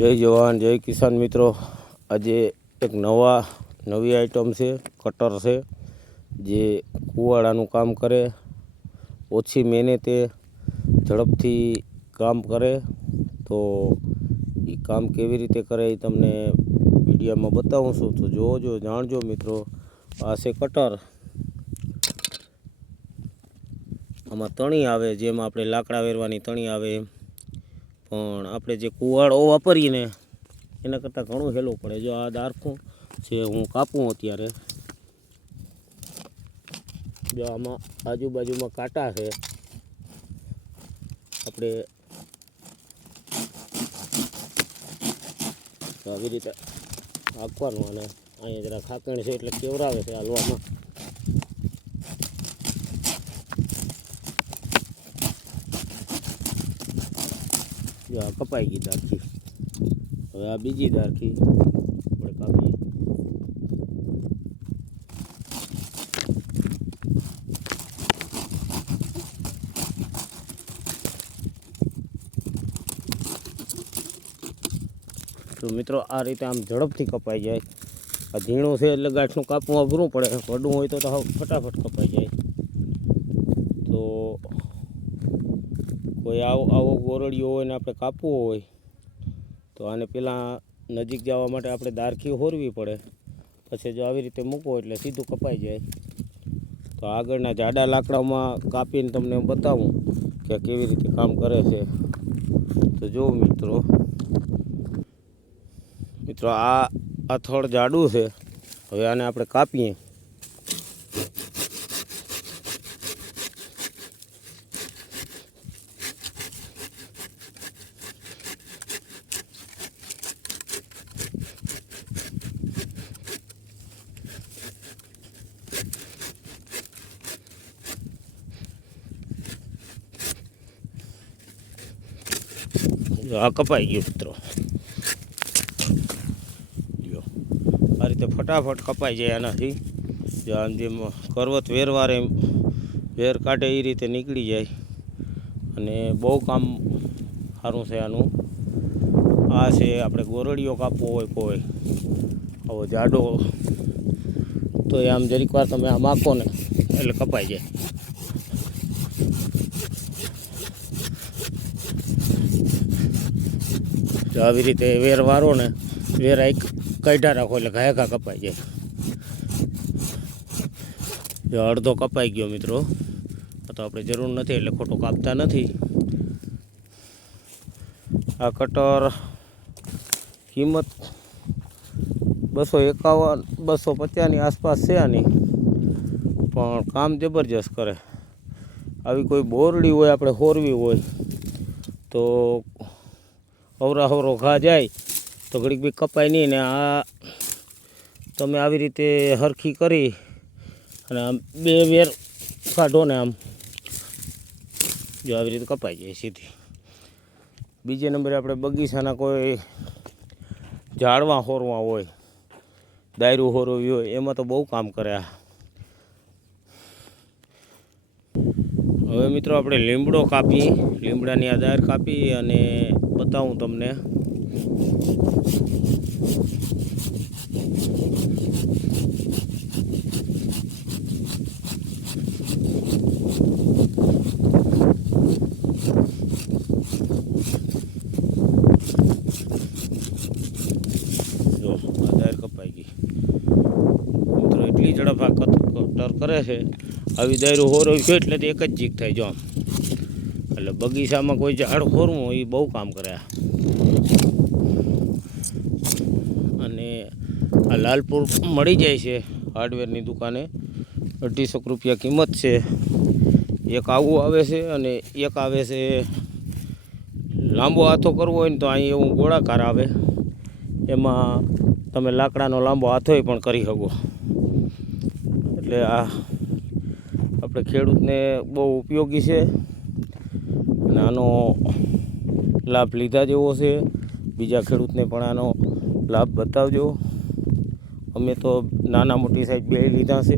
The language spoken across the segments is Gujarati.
જય જવાન, જય કિસાન મિત્રો. આજે એક નવા, નવી આઈટમ છે કટર છે, જે કુવાડાનું કામ કરે. ઓછી મહેનતે ઝડપથી કામ કરે. તો એ કામ કેવી રીતે કરે એ તમને વિડીયોમાં બતાવું છું. તો જોજો જાણજો મિત્રો. આ છે કટર આમાં તણી આવે, જેમાં આપણે લાકડા વેરવાની તણી આવે એમ. પણ આપણે જે કુવાડો વાપરીએ ને, એના કરતાં ઘણું હેલો પડે. જો આ દારખું જે હું કાપું અત્યારે, જો આમાં આજુબાજુમાં કાંટા છે. આપણે આવી રીતે હાંકવાનું અને અહીંયા જરા ખાકણ છે એટલે કેવરાવે છે હાલવામાં. આ કપાઈ ગઈ દારખી હવે આ બીજી દારખી આપણે કાપીએ. તો મિત્રો, આ રીતે આમ ઝડપથી કપાઈ જાય. આ ઝીણું છે એટલે ગાંઠનું કાપવું અઘરું પડે. વડું હોય તો તો ફટાફટ કપાઈ જાય. તો કોઈ આવો આવો ગોરડિયો હોય ને આપણે કાપવો હોય, તો આને પહેલાં નજીક જવા માટે આપણે દારખી હોરવી પડે. પછી જો આવી રીતે મૂકો એટલે સીધું કપાઈ જાય. તો આગળના જાડા લાકડામાં કાપીને તમને બતાવું કે કેવી રીતે કામ કરે છે. તો જો મિત્રો. મિત્રો, આ આ જાડું છે. હવે આને આપણે કાપીએ. આ કપાઈ ગયું મિત્રો. જો, આ રીતે ફટાફટ કપાઈ જાય આનાથી. જો, આમ જેમ કરવત વેરવારે વેર કાઢે એ રીતે નીકળી જાય. અને બહુ કામ સારું છે આનું. આ છે આપણે ગોરડીઓ કાપવો હોય કોઈ. આવો જાડો. તો એ આમ જરીક વાર તમે આમ માખો ને, એટલે કપાઈ જાય. જો આવી રીતે વેર વારો ને વેર એક કાઢ્યા રાખો એટલે ઘાયકા કપાઈ જાય. અડધો કપાઈ ગયો મિત્રો. તો આપણે જરૂર નથી એટલે ખોટો કાપતા નથી. આ કટર કિંમત બસો એકાવન, બસો પચાસની આસપાસ છે આની. પણ કામ જબરજસ્ત કરે. આવી કોઈ બોરડી હોય, આપણે હોરવી હોય, તો અવરાહવરો ઘા જાય, તો ઘડીક બી કપાય નહીં ને આ તમે આવી રીતે હરખી કરી અને આમ બે વેર કાઢો ને આમ જો આવી રીતે કપાઈ જાય સીધી. બીજે નંબરે આપણે બગીચાના કોઈ ઝાડવા હોરવા હોય દાયરું હોરવી હોય, એમાં તો બહુ કામ કરે આ. હવે મિત્રો આપણે લીમડો કાપી લીમડાની આ દાયર કાપી અને બતાવું તમને. એટલી ઝડપ આ કટર કરે છે. આવી દાયરું હોય છે એટલે એક જ જીક થાય, જો આમ. એટલે બગીચામાં કોઈ ઝાડ ખોરવું એ બહુ કામ કરે અને આ લાલપુર મળી જાય છે હાર્ડવેરની દુકાને. અઢીસો રૂપિયા કિંમત છે. એક આવું આવે છે અને એક આવે છે લાંબો હાથો કરવો હોય ને તો અહીં એવું ગોળાકાર આવે. એમાં તમે લાકડાનો લાંબો હાથોય પણ કરી શકો. એટલે આ આપણે ખેડૂતને બહુ ઉપયોગી છે. આનો લાભ લીધા જેવો છે. બીજા ખેડૂતને પણ આનો લાભ બતાવજો. અમે તો નાના મોટી સાઈઝ બે લીધા છે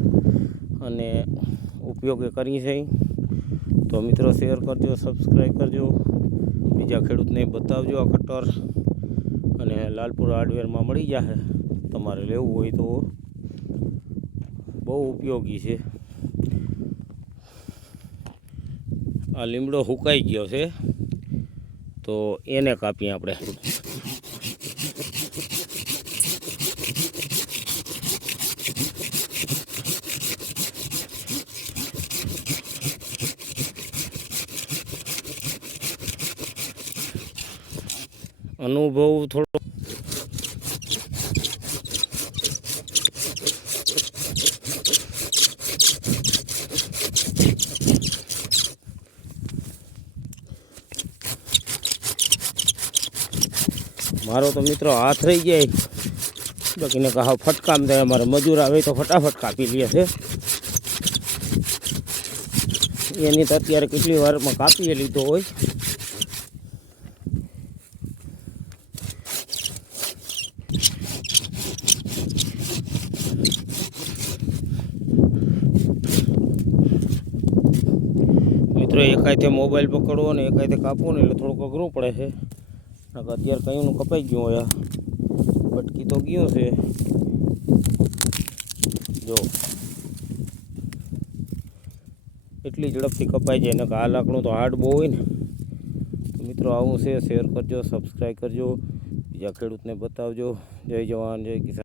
અને ઉપયોગ કરી છે. તો મિત્રો શેર કરજો સબસ્ક્રાઈબ કરજો. બીજા ખેડૂતને બતાવજો આ કટર. અને લાલપુર હાર્ડવેરમાં મળી જશે તમારે લેવું હોય તો બહુ ઉપયોગી છે. આ લીમડો સુકાઈ ગયો છે. તો એને કાપીએ આપણે. અનુભવ થોડો મારો તો મિત્રો હાથ રહી જાય. બાકીને કહા ફટકામ થાય અમારે મજૂર આવે તો ફટાફટ કાપી લે છે. એની તો અત્યારે કેટલી વારમાં કાપી લીધો હોય. મિત્રો, એકાયતે મોબાઈલ પકડવો ને એકાયતે કાપવો ને એટલે થોડુંક અઘરું પડે છે. અત્યારે કઈનું કપાઈ ગયું હોય. ભટકી તો ગયું છે. જો. એટલી ઝડપથી કપાઈ જાય, નકર આ લાકડું તો હાર્ડ બહુ હોય ને. મિત્રો, આવું છે. શેર કરજો, સબસ્ક્રાઈબ કરજો. બીજા ખેડૂતને બતાવજો. જય જવાન, જય કિસાન.